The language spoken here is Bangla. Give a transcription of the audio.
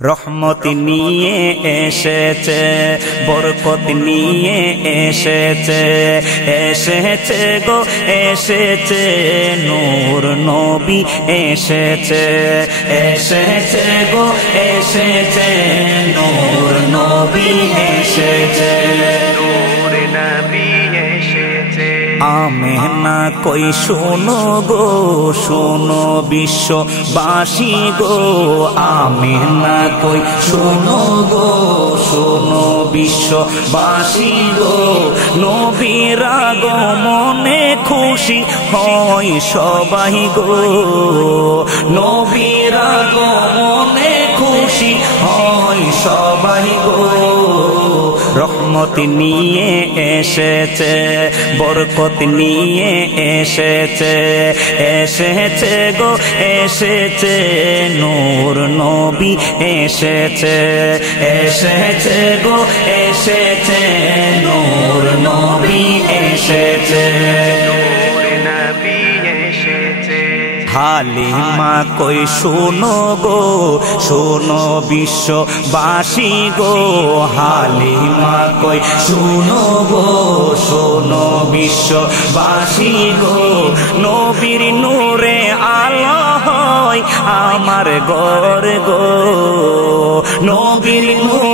রহমত নিয়ে এসেছে, বরকত নিয়ে এসেছে, এসেছে গো এসেছে, নূর নবী এসেছে, এসেছে গো এসেছে, নূর নবী এসেছে, নূর নবী এসেছে। আমেনা কই শোনো গো শোনো বিশ্ববাসী গো, আমেনা কই শোনো গো শোনো বিশ্ববাসী গো, নবীর আগমনে খুশি হয় সবাই গো, নবীর আগমনে খুশি হয় সবাই গো। রহমত নিয়ে এসেছে, বরকত নিয়ে এসেছে, এসেছে গো এসেছে, নূর নবী এসেছে, এসেছে গো এসেছে, নূর নবী এসেছে, নূর নবী এসেছে। হালিমা কই শোনো গো শোনো বিশ্ববাসী গো, হালিমা কই শোনো গো শোনো বিশ্ববাসী গো, নবীর নূরে আলো হয় আমার ঘর গো, নবীর নূরে